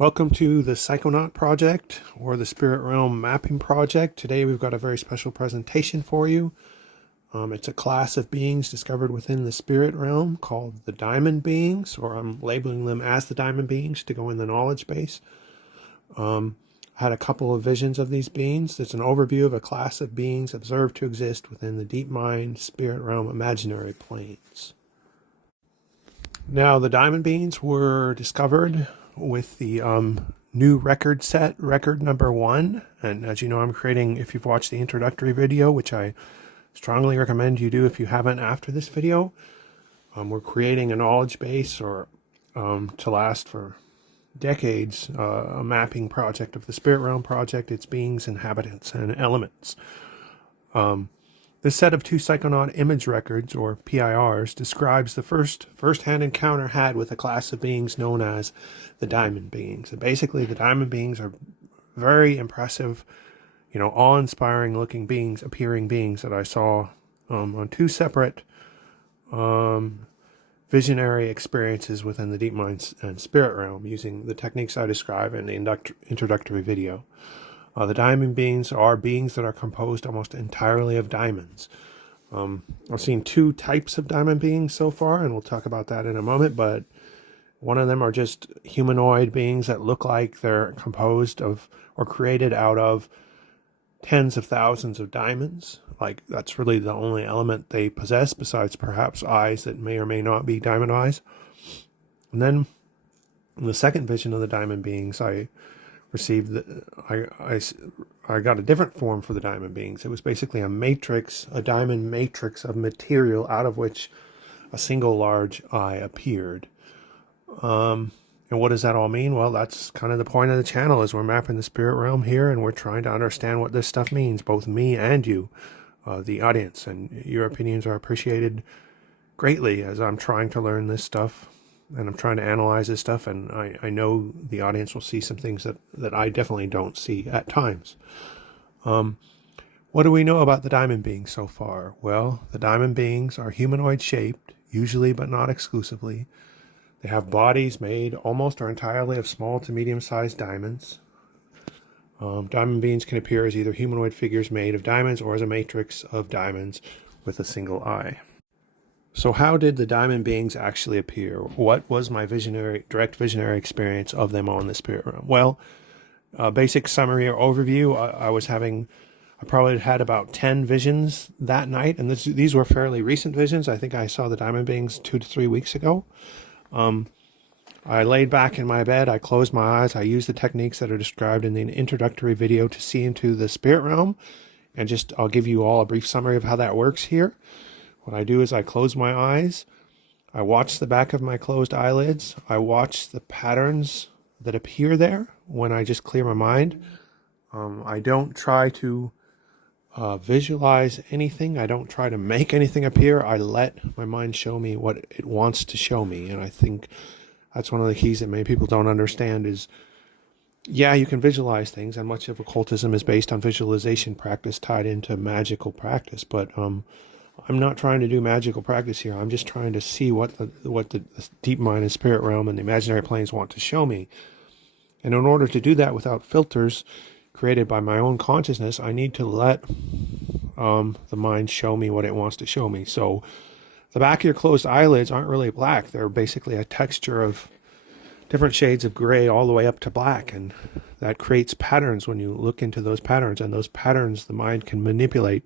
Welcome to the Psychonaut Project, or the Spirit Realm Mapping Project. Today we've got a very special presentation for you. It's a class of beings discovered within the Spirit Realm called the Diamond Beings, or I'm labeling them as the Diamond Beings to go in the knowledge base. I had a couple of visions of these beings. It's an overview of a class of beings observed to exist within the deep mind, Spirit Realm, imaginary planes. Now, the Diamond Beings were discovered with the new record set, record number 1. And as you know, I'm creating, if you've watched the introductory video, which I strongly recommend you do if you haven't after this video, we're creating a knowledge base or to last for decades, a mapping project of the Spirit Realm project, its beings, inhabitants, and elements. This set of 2 Psychonaut image records, or PIRs, describes the first-hand encounter had with a class of beings known as the Diamond Beings. And basically, the Diamond Beings are very impressive, awe-inspiring looking beings, appearing beings that I saw on 2 separate visionary experiences within the deep mind and spirit realm using the techniques I describe in the introductory video. The diamond beings are beings that are composed almost entirely of diamonds. I've seen 2 types of diamond beings so far, and we'll talk about that in a moment, but one of them are just humanoid beings that look like they're composed of or created out of tens of thousands of diamonds. Like, that's really the only element they possess, besides perhaps eyes that may or may not be diamond eyes. And then in the second vision of the diamond beings, I got a different form for the diamond beings. It was basically a diamond matrix of material out of which a single large eye appeared. And what does that all mean? Well, that's kind of the point of the channel, is we're mapping the spirit realm here, and we're trying to understand what this stuff means, both me and you, the audience. And your opinions are appreciated greatly as I'm trying to learn this stuff. And I'm trying to analyze this stuff, and I know the audience will see some things that I definitely don't see at times. What do we know about the diamond beings so far? Well, the diamond beings are humanoid shaped, usually but not exclusively. They have bodies made almost or entirely of small to medium-sized diamonds. Diamond beings can appear as either humanoid figures made of diamonds or as a matrix of diamonds with a single eye. So how did the diamond beings actually appear? What was my direct visionary experience of them on the spirit realm? Well, basic summary or overview, I probably had about 10 visions that night, and these were fairly recent visions. I think I saw the diamond beings 2 to 3 weeks ago. I laid back in my bed, I closed my eyes, I used the techniques that are described in the introductory video to see into the spirit realm, and I'll give you all a brief summary of how that works here. What I do is I close my eyes, I watch the back of my closed eyelids, I watch the patterns that appear there when I just clear my mind. I don't try to visualize anything, I don't try to make anything appear, I let my mind show me what it wants to show me. And I think that's one of the keys that many people don't understand is, yeah, you can visualize things, and much of occultism is based on visualization practice tied into magical practice, but I'm not trying to do magical practice here. I'm just trying to see what the deep mind and spirit realm and the imaginary planes want to show me. And in order to do that without filters created by my own consciousness, I need to let the mind show me what it wants to show me. So the back of your closed eyelids aren't really black. They're basically a texture of different shades of gray all the way up to black. And that creates patterns when you look into those patterns. And those patterns the mind can manipulate,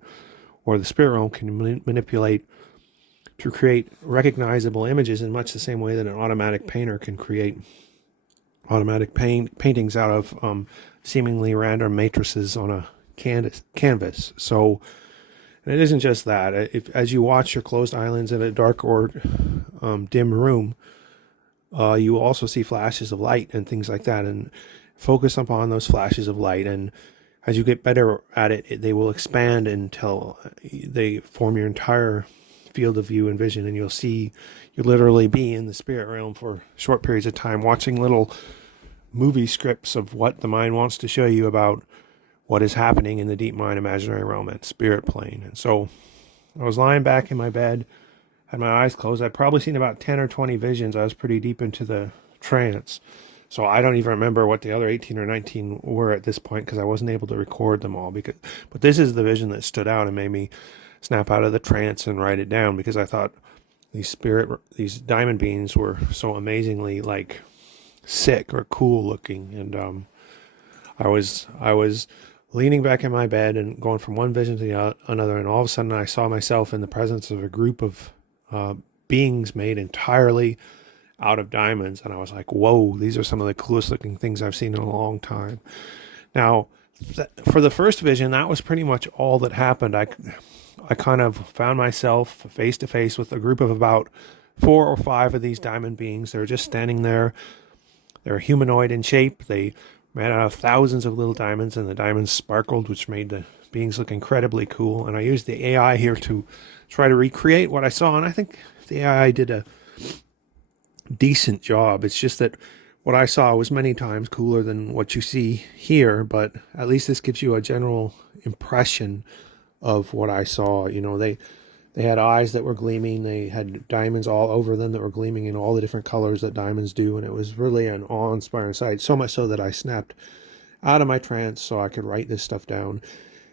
or the spirit realm can manipulate to create recognizable images in much the same way that an automatic painter can create automatic paintings out of seemingly random matrices on a canvas. So, and it isn't just that. As you watch your closed eyelids in a dark or dim room, you will also see flashes of light and things like that, and focus upon those flashes of light. And as you get better at it, they will expand until they form your entire field of view and vision, and you'll literally be in the spirit realm for short periods of time, watching little movie scripts of what the mind wants to show you about what is happening in the deep mind, imaginary realm, and spirit plane. And so I was lying back in my bed, had my eyes closed. I'd probably seen about 10 or 20 visions. I was pretty deep into the trance. So I don't even remember what the other 18 or 19 were at this point because I wasn't able to record them all. But this is the vision that stood out and made me snap out of the trance and write it down, because I thought these diamond beings were so amazingly like sick or cool looking. And I was leaning back in my bed and going from one vision to another, and all of a sudden I saw myself in the presence of a group of beings made entirely out of diamonds, and I was like, whoa, these are some of the coolest looking things I've seen in a long time. Now, for the first vision, that was pretty much all that happened. I kind of found myself face to face with a group of about 4 or 5 of these diamond beings. They were just standing there. They're humanoid in shape. They made out of thousands of little diamonds, and the diamonds sparkled, which made the beings look incredibly cool. And I used the AI here to try to recreate what I saw, and I think the AI did a decent job. It's just that what I saw was many times cooler than what you see here, but at least this gives you a general impression of what I saw. You know, they had eyes that were gleaming. They had diamonds all over them that were gleaming in all the different colors that diamonds do, and it was really an awe-inspiring sight, so much so that I snapped out of my trance so I could write this stuff down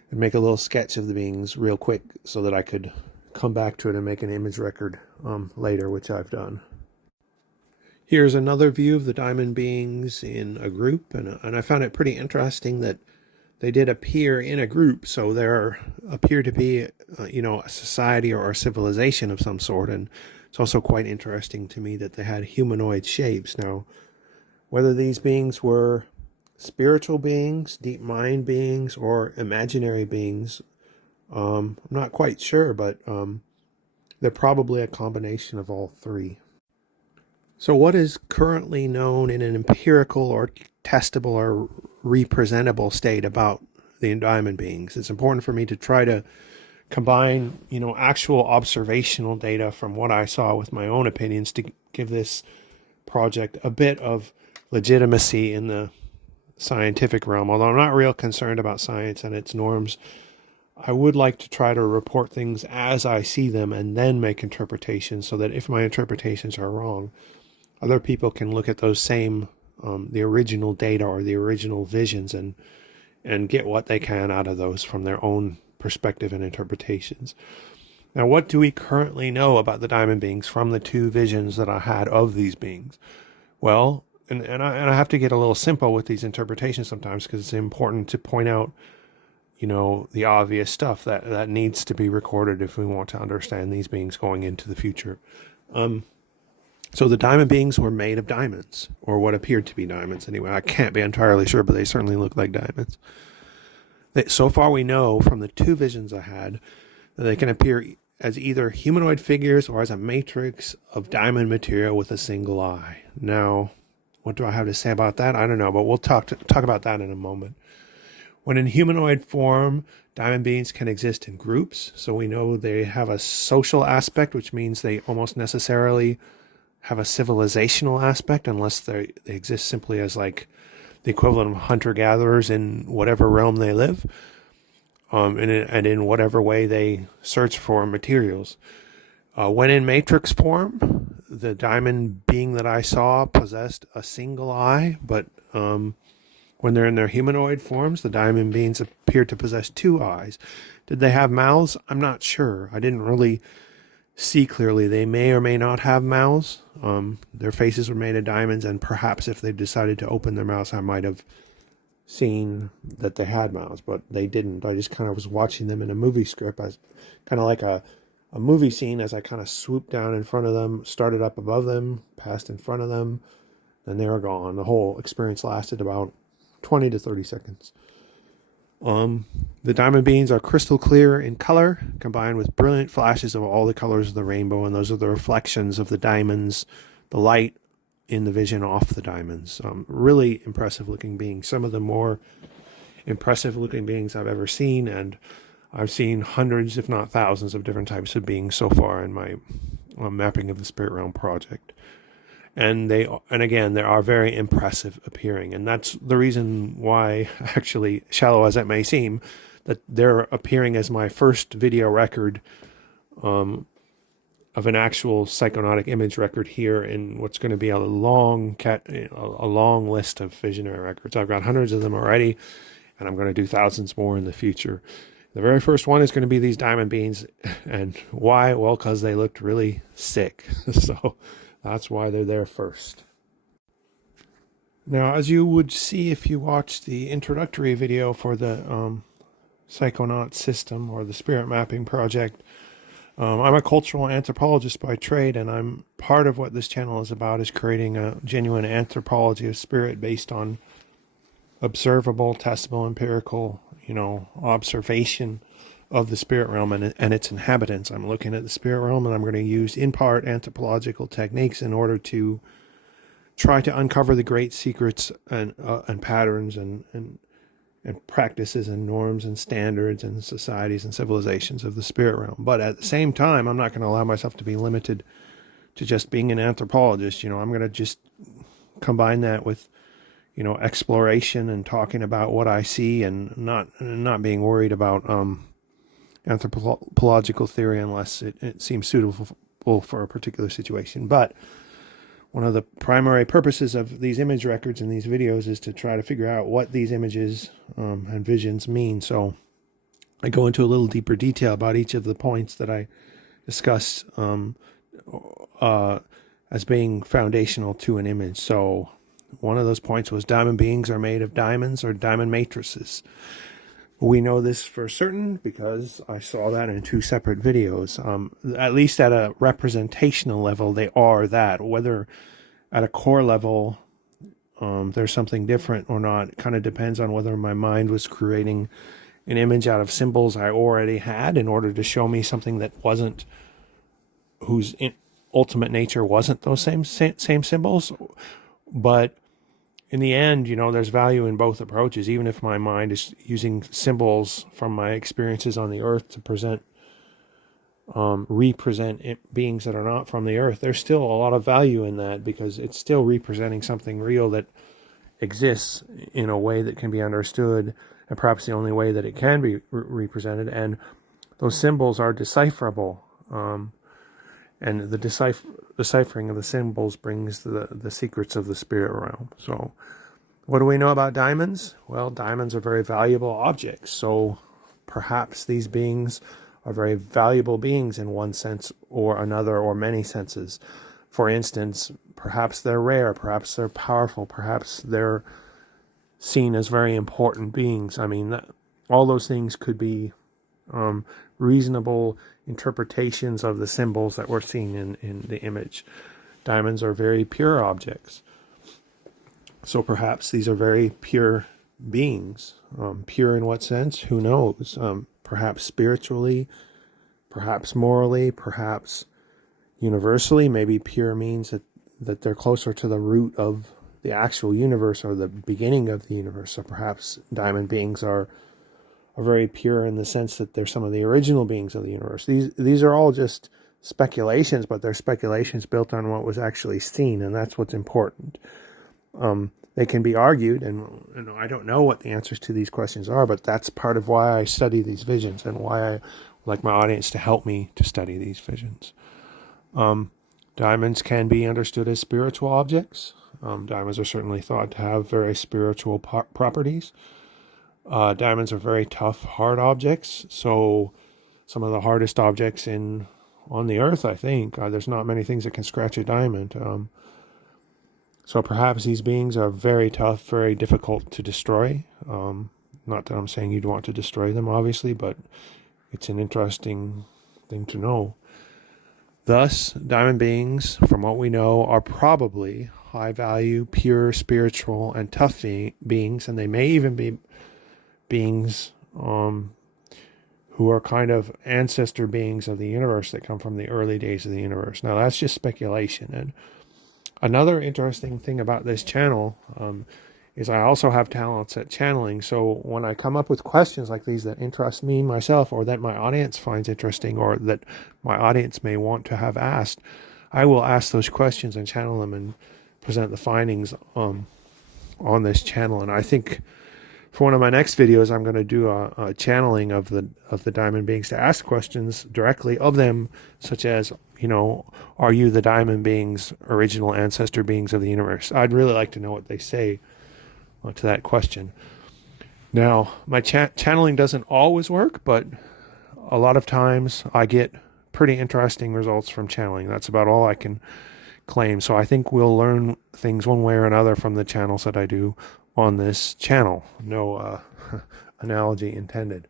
and make a little sketch of the beings real quick so that I could come back to it and make an image record later, which I've done. Here's another view of the diamond beings in a group, and I found it pretty interesting that they did appear in a group, so there appeared to be, a society or a civilization of some sort, and it's also quite interesting to me that they had humanoid shapes. Now, whether these beings were spiritual beings, deep mind beings, or imaginary beings, I'm not quite sure, but they're probably a combination of all three. So what is currently known in an empirical or testable or representable state about the diamond beings? It's important for me to try to combine, actual observational data from what I saw with my own opinions to give this project a bit of legitimacy in the scientific realm. Although I'm not real concerned about science and its norms, I would like to try to report things as I see them and then make interpretations, so that if my interpretations are wrong, other people can look at those same, the original data or the original visions and get what they can out of those from their own perspective and interpretations. Now, what do we currently know about the diamond beings from the 2 visions that I had of these beings? Well, and I have to get a little simple with these interpretations sometimes, because it's important to point out, the obvious stuff that needs to be recorded if we want to understand these beings going into the future. So the diamond beings were made of diamonds, or what appeared to be diamonds anyway. I can't be entirely sure, but they certainly look like diamonds. So far we know from the 2 visions I had that they can appear as either humanoid figures or as a matrix of diamond material with a single eye. Now, what do I have to say about that? I don't know, but we'll talk about that in a moment. When in humanoid form, diamond beings can exist in groups. So we know they have a social aspect, which means they almost necessarily have a civilizational aspect, unless they exist simply as like the equivalent of hunter-gatherers in whatever realm they live, and in whatever way they search for materials. When in matrix form, the diamond being that I saw possessed a single eye, but when they're in their humanoid forms, the diamond beings appear to possess 2 eyes. Did they have mouths? I'm not sure. I didn't really see clearly. They may or may not have mouths. Their faces were made of diamonds, and perhaps if they decided to open their mouths, I might have seen that they had mouths, but they didn't. I just kind of was watching them in a movie script, as kind of like a movie scene, as I kind of swooped down in front of them, started up above them, passed in front of them, and they were gone. The whole experience lasted about 20 to 30 seconds. The diamond beings are crystal clear in color, combined with brilliant flashes of all the colors of the rainbow, and those are the reflections of the diamonds, the light in the vision off the diamonds. Really impressive looking beings. Some of the more impressive looking beings I've ever seen, and I've seen hundreds, if not thousands, of different types of beings so far in my mapping of the Spirit Realm project. And again, they are very impressive appearing. And that's the reason why, actually, shallow as it may seem, that they're appearing as my first video record of an actual psychonautic image record here in what's going to be a long list of visionary records. I've got hundreds of them already, and I'm going to do thousands more in the future. The very first one is going to be these diamond beings. And why? Well, because they looked really sick. So that's why they're there first. Now, as you would see if you watched the introductory video for the Psychonaut system or the spirit mapping project, I'm a cultural anthropologist by trade, and I'm part of what this channel is about is creating a genuine anthropology of spirit based on observable, testable, empirical, observation of the spirit realm and its inhabitants. I'm looking at the spirit realm, and I'm going to use, in part, anthropological techniques in order to try to uncover the great secrets and patterns and practices and norms and standards and societies and civilizations of the spirit realm. But at the same time, I'm not going to allow myself to be limited to just being an anthropologist. I'm going to just combine that with exploration and talking about what I see, and not being worried about anthropological theory unless it seems suitable for a particular situation. But one of the primary purposes of these image records and these videos is to try to figure out what these images and visions mean. So I go into a little deeper detail about each of the points that I discuss as being foundational to an image. So one of those points was diamond beings are made of diamonds or diamond matrices. We know this for certain because I saw that in two separate videos. At least at a representational level, they are that. Whether at a core level there's something different or not, it kind of depends on whether my mind was creating an image out of symbols I already had in order to show me something that wasn't, whose ultimate nature wasn't those same symbols. But in the end, there's value in both approaches. Even if my mind is using symbols from my experiences on the earth to represent beings that are not from the earth, there's still a lot of value in that, because it's still representing something real that exists in a way that can be understood, and perhaps the only way that it can be represented. And those symbols are decipherable. And the deciphering of the symbols brings the secrets of the spirit realm. So what do we know about diamonds? Well, diamonds are very valuable objects. So perhaps these beings are very valuable beings in one sense or another, or many senses. For instance, perhaps they're rare, perhaps they're powerful, perhaps they're seen as very important beings. I mean, all those things could be reasonable interpretations of the symbols that we're seeing in the image. Diamonds are very pure objects. So perhaps these are very pure beings. Pure in what sense? Who knows? Perhaps spiritually, perhaps morally, perhaps universally. Maybe pure means that they're closer to the root of the actual universe, or the beginning of the universe. So perhaps diamond beings are very pure in the sense that they're some of the original beings of the universe. These are all just speculations, but they're speculations built on what was actually seen, and that's what's important. They can be argued, and I don't know what the answers to these questions are, but that's part of why I study these visions, and why I would like my audience to help me to study these visions. Diamonds can be understood as spiritual objects. Diamonds are certainly thought to have very spiritual properties. Diamonds are very tough, hard objects. So some of the hardest objects on the earth, I think. There's not many things that can scratch a diamond. So perhaps these beings are very tough, very difficult to destroy. Not that I'm saying you'd want to destroy them, obviously, but it's an interesting thing to know. Thus, diamond beings, from what we know, are probably high value, pure, spiritual, and tough beings, and they may even be beings who are kind of ancestor beings of the universe that come from the early days of the universe. Now, that's just speculation. And another interesting thing about this channel is I also have talents at channeling. So when I come up with questions like these that interest me myself, or that my audience finds interesting, or that my audience may want to have asked, I will ask those questions and channel them and present the findings on this channel. And I think For one of my next videos, I'm going to do a channeling of the diamond beings to ask questions directly of them, such as, are you the diamond beings, original ancestor beings of the universe? I'd really like to know what they say to that question. Now, my channeling doesn't always work, but a lot of times I get pretty interesting results from channeling. That's about all I can claim. So I think we'll learn things one way or another from the channels that I do on this channel. No analogy intended.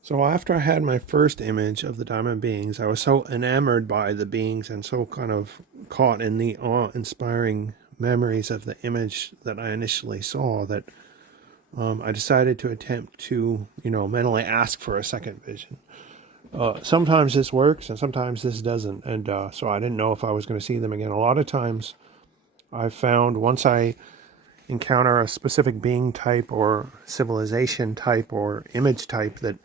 So after I had my first image of the diamond beings, I was so enamored by the beings and so kind of caught in the awe-inspiring memories of the image that I initially saw that I decided to attempt to, mentally ask for a second vision. Sometimes this works and sometimes this doesn't. And so I didn't know if I was going to see them again. A lot of times I've found once I encounter a specific being type or civilization type or image type that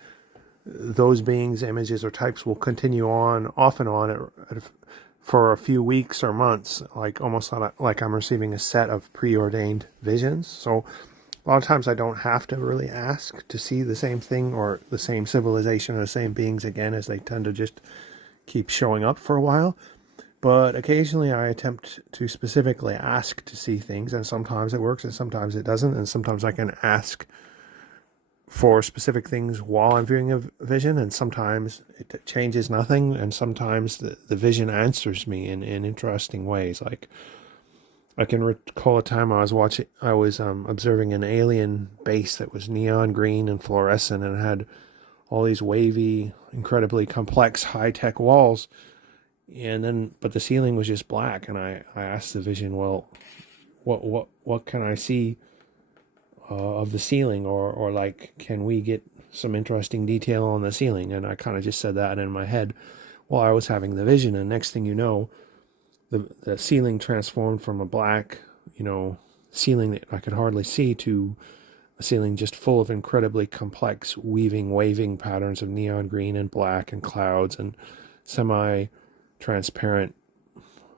those beings, images, or types will continue on, off and on, for a few weeks or months, like almost like I'm receiving a set of preordained visions. So a lot of times I don't have to really ask to see the same thing or the same civilization or the same beings again, as they tend to just keep showing up for a while. But occasionally I attempt to specifically ask to see things, and sometimes it works and sometimes it doesn't, and sometimes I can ask for specific things while I'm viewing a vision, and sometimes it changes nothing, and sometimes the vision answers me in interesting ways. Like, I can recall a time I was observing an alien base that was neon green and fluorescent and had all these wavy, incredibly complex, high-tech walls, but the ceiling was just black, and I asked the vision, well, what can I see of the ceiling, or like, can we get some interesting detail on the ceiling? And I kind of just said that in my head while I was having the vision, and next thing you know, the ceiling transformed from a black, ceiling that I could hardly see to a ceiling just full of incredibly complex waving patterns of neon green and black and clouds and semi-transparent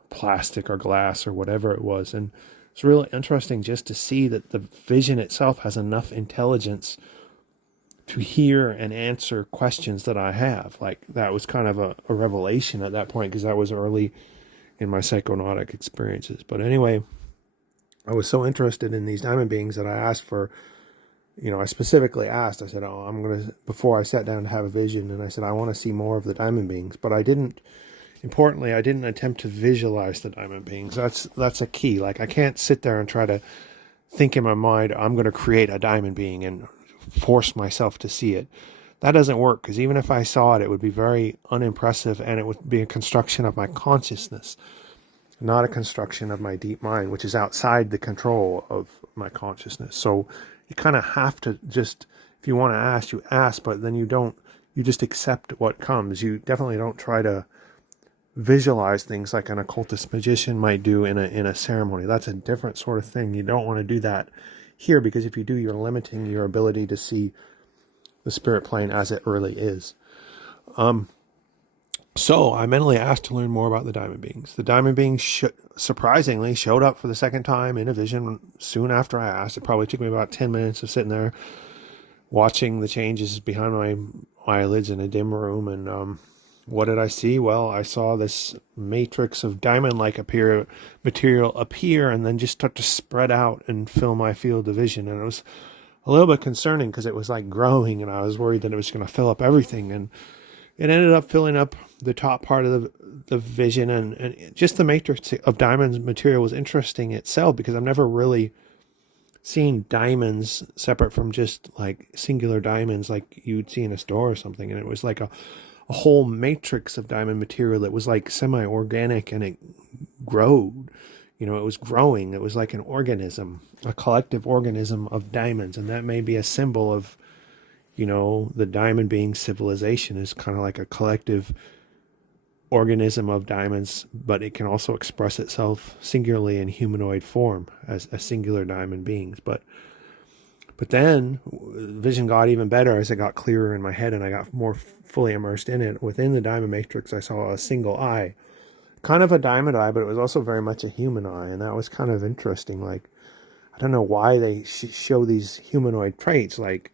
plastic or glass or whatever it was. And it's really interesting just to see that the vision itself has enough intelligence to hear and answer questions that I have. Like, that was kind of a revelation at that point, because that was early in my psychonautic experiences. But anyway, I was so interested in these diamond beings that I asked for, I specifically asked, I said, before I sat down to have a vision, and I said, I want to see more of the diamond beings. But I didn't attempt to visualize the diamond beings. That's a key. Like, I can't sit there and try to think in my mind, I'm going to create a diamond being and force myself to see it. That doesn't work, because even if I saw it, it would be very unimpressive, and it would be a construction of my consciousness, not a construction of my deep mind, which is outside the control of my consciousness. So you kind of have to just, if you want to ask, you ask, but then you just accept what comes. You definitely don't try to visualize things like an occultist magician might do in a ceremony. That's a different sort of thing. You don't want to do that here, because if you do, you're limiting your ability to see the spirit plane as it really is. So I mentally asked to learn more about the diamond beings. The diamond beings surprisingly showed up for the second time in a vision soon after I asked. It probably took me about 10 minutes of sitting there watching the changes behind my eyelids in a dim room. And what did I see? Well, I saw this matrix of diamond-like material appear and then just start to spread out and fill my field of vision. And it was a little bit concerning, because it was like growing, and I was worried that it was going to fill up everything. And it ended up filling up the top part of the vision, and just the matrix of diamonds material was interesting itself, because I've never really seen diamonds separate from just like singular diamonds like you'd see in a store or something. And it was like a whole matrix of diamond material that was like semi-organic, and it growed. It was growing. It was like an organism, a collective organism of diamonds. And that may be a symbol of, the diamond being civilization is kind of like a collective organism of diamonds, but it can also express itself singularly in humanoid form as a singular diamond beings. But then vision got even better as it got clearer in my head, and I got more fully immersed in it. Within the diamond matrix, I saw a single eye kind of a diamond eye, but it was also very much a human eye, and that was kind of interesting. Like, I don't know why they show these humanoid traits. Like,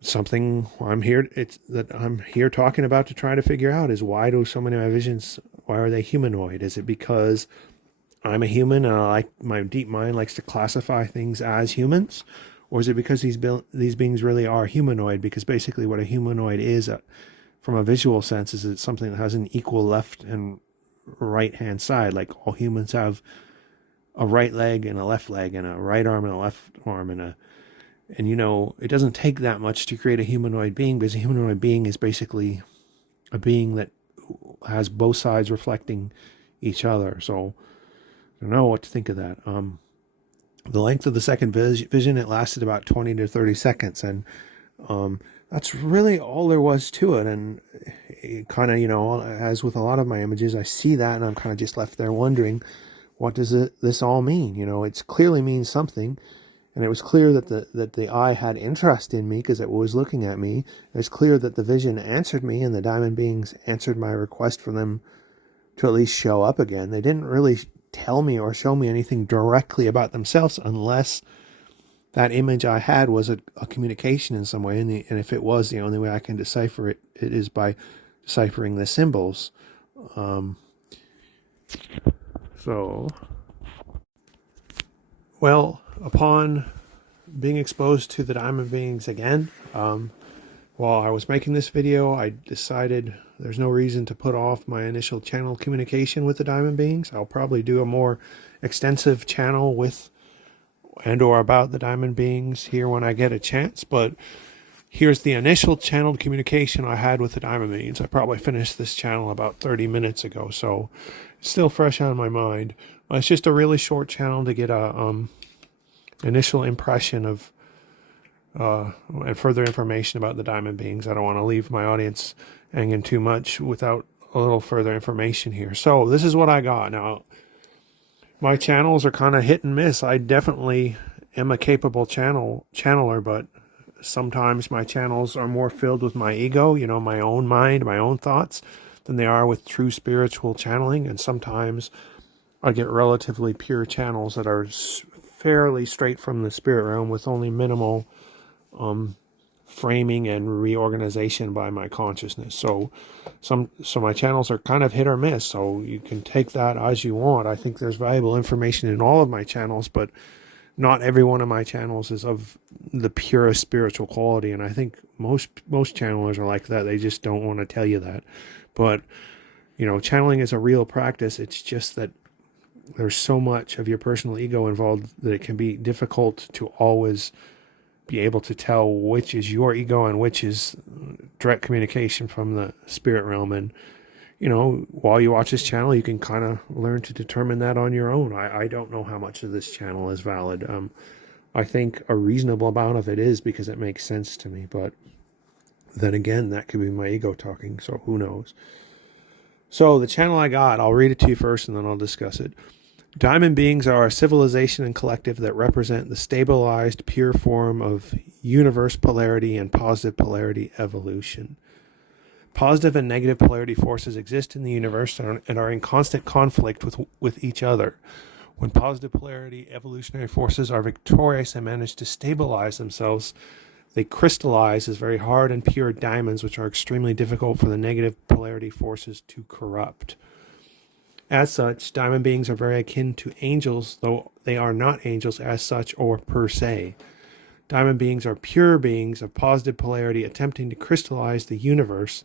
something I'm here talking about to try to figure out is, why do so many of my visions, why are they humanoid? Is it because I'm a human and my deep mind likes to classify things as humans? Or is it because these beings really are humanoid? Because basically what a humanoid is, from a visual sense, is it's something that has an equal left and right hand side. Like, all humans have a right leg and a left leg, and a right arm and a left arm, and it doesn't take that much to create a humanoid being, because a humanoid being is basically a being that has both sides reflecting each other. So I don't know what to think of that. The length of the second vision, it lasted about 20 to 30 seconds, and that's really all there was to it. And it kind of, as with a lot of my images, I see that and I'm kind of just left there wondering, what does this all mean? It clearly means something. And it was clear that the eye had interest in me because it was looking at me. It was clear that the vision answered me, and the diamond beings answered my request for them to at least show up again. They didn't really tell me or show me anything directly about themselves, unless that image I had was a communication in some way. And if it was, the only way I can decipher it is by deciphering the symbols. Well, upon being exposed to the diamond beings again, while I was making this video, I decided there's no reason to put off my initial channel communication with the diamond beings. I'll probably do a more extensive channel with or about the diamond beings here when I get a chance, but here's the initial channeled communication I had with the diamond beings. I probably finished this channel about 30 minutes ago, so it's still fresh on my mind. It's just a really short channel to get a initial impression of and further information about the diamond beings. I don't want to leave my audience hanging too much without a little further information here. So this is what I got. Now, my channels are kind of hit and miss. I definitely am a capable channeler, but sometimes my channels are more filled with my ego, my own mind, my own thoughts, than they are with true spiritual channeling. And sometimes I get relatively pure channels that are fairly straight from the spirit realm, with only minimal framing and reorganization by my consciousness. So my channels are kind of hit or miss, so you can take that as you want. I think there's valuable information in all of my channels, but not every one of my channels is of the purest spiritual quality, and I think most channelers are like that. They just don't want to tell you that. But channeling is a real practice. It's just that there's so much of your personal ego involved that it can be difficult to always be able to tell which is your ego and which is direct communication from the spirit realm. And while you watch this channel, you can kind of learn to determine that on your own. I don't know how much of this channel is valid. I think a reasonable amount of it is, because it makes sense to me. But then again, that could be my ego talking, so who knows. So the channel I got, I'll read it to you first and then I'll discuss it. Diamond beings are a civilization and collective that represent the stabilized, pure form of universe polarity and positive polarity evolution. Positive and negative polarity forces exist in the universe and are in constant conflict with each other. When positive polarity evolutionary forces are victorious and manage to stabilize themselves, they crystallize as very hard and pure diamonds, which are extremely difficult for the negative polarity forces to corrupt. As such, diamond beings are very akin to angels, though they are not angels as such or per se. Diamond beings are pure beings of positive polarity attempting to crystallize the universe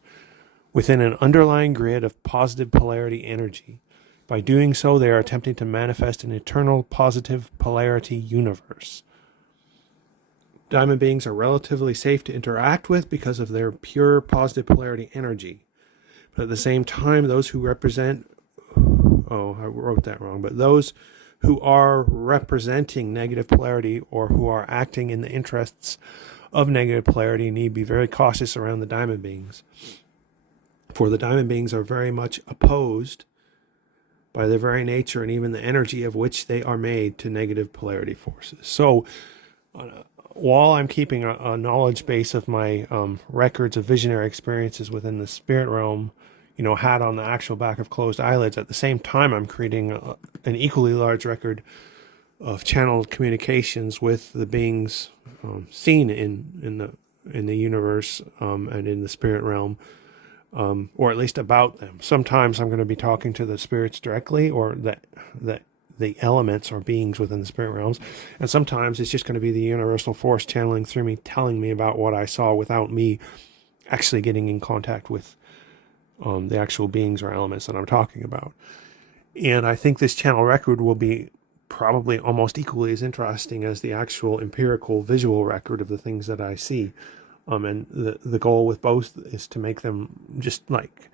within an underlying grid of positive polarity energy. By doing so, they are attempting to manifest an eternal positive polarity universe. Diamond beings are relatively safe to interact with because of their pure positive polarity energy. But at the same time, those who represent I wrote that wrong, but those who are representing negative polarity or who are acting in the interests of negative polarity need to be very cautious around the diamond beings. For the diamond beings are very much opposed by their very nature and even the energy of which they are made to negative polarity forces. So while I'm keeping a knowledge base of my records of visionary experiences within the spirit realm, had on the actual back of closed eyelids. At the same time, I'm creating an equally large record of channeled communications with the beings seen in the universe and in the spirit realm, or at least about them. Sometimes I'm going to be talking to the spirits directly, or the elements or beings within the spirit realms, and sometimes it's just going to be the universal force channeling through me, telling me about what I saw without me actually getting in contact with the actual beings or elements that I'm talking about. And I think this channel record will be probably almost equally as interesting as the actual empirical visual record of the things that I see. And the goal with both is to make them just like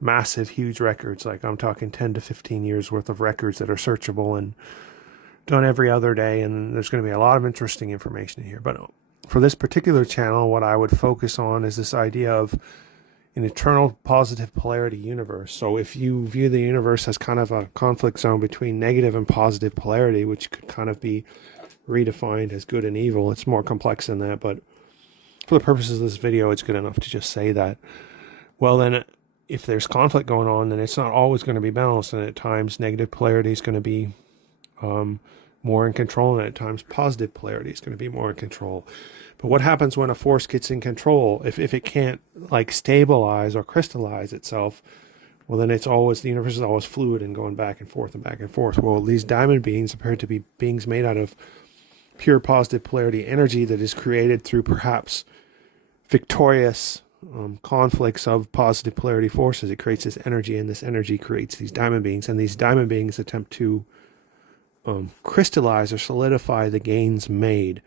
massive, huge records. Like I'm talking 10 to 15 years worth of records that are searchable and done every other day. And there's going to be a lot of interesting information here. But for this particular channel, what I would focus on is this idea of an eternal positive polarity universe. So if you view the universe as kind of a conflict zone between negative and positive polarity, which could kind of be redefined as good and evil, it's more complex than that, but for the purposes of this video, it's good enough to just say that. Well, then if there's conflict going on, then it's not always going to be balanced, and at times negative polarity is going to be more in control, and at times positive polarity is going to be more in control. But what happens when a force gets in control? If it can't like stabilize or crystallize itself, well, then it's always, the universe is always fluid and going back and forth and back and forth. Well, these diamond beings appear to be beings made out of pure positive polarity energy that is created through perhaps victorious conflicts of positive polarity forces. It creates this energy, and this energy creates these diamond beings, and these diamond beings attempt to crystallize or solidify the gains made.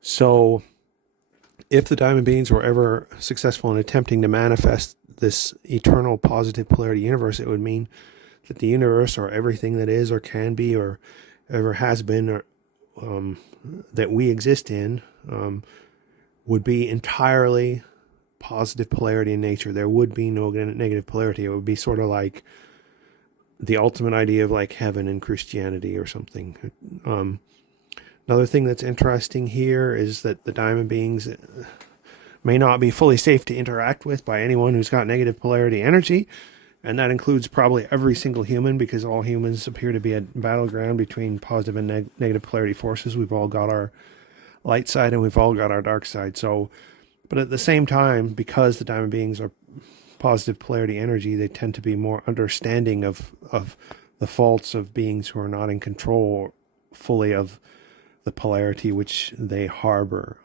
So if the diamond beings were ever successful in attempting to manifest this eternal positive polarity universe, it would mean that the universe, or everything that is or can be or ever has been, or that we exist in, would be entirely positive polarity in nature. There would be no negative polarity. It would be sort of like the ultimate idea of like heaven in Christianity or something. Another thing that's interesting here is that the diamond beings may not be fully safe to interact with by anyone who's got negative polarity energy. And that includes probably every single human, because all humans appear to be a battleground between positive and negative polarity forces. We've all got our light side and we've all got our dark side. So, but at the same time, because the diamond beings are positive polarity energy, they tend to be more understanding of the faults of beings who are not in control fully of the polarity which they harbor.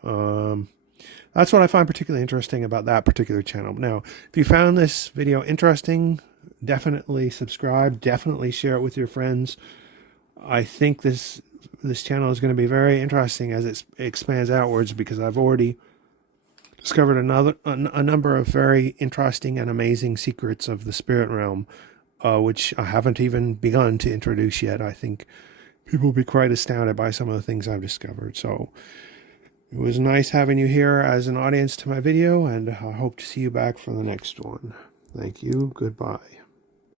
That's what I find particularly interesting about that particular channel. Now, if you found this video interesting, definitely subscribe, definitely share it with your friends. I think this channel is going to be very interesting as it expands outwards, because I've already discovered a number of very interesting and amazing secrets of the spirit realm, which I haven't even begun to introduce yet. I think people will be quite astounded by some of the things I've discovered. So it was nice having you here as an audience to my video, and I hope to see you back for the next one. Thank you. Goodbye.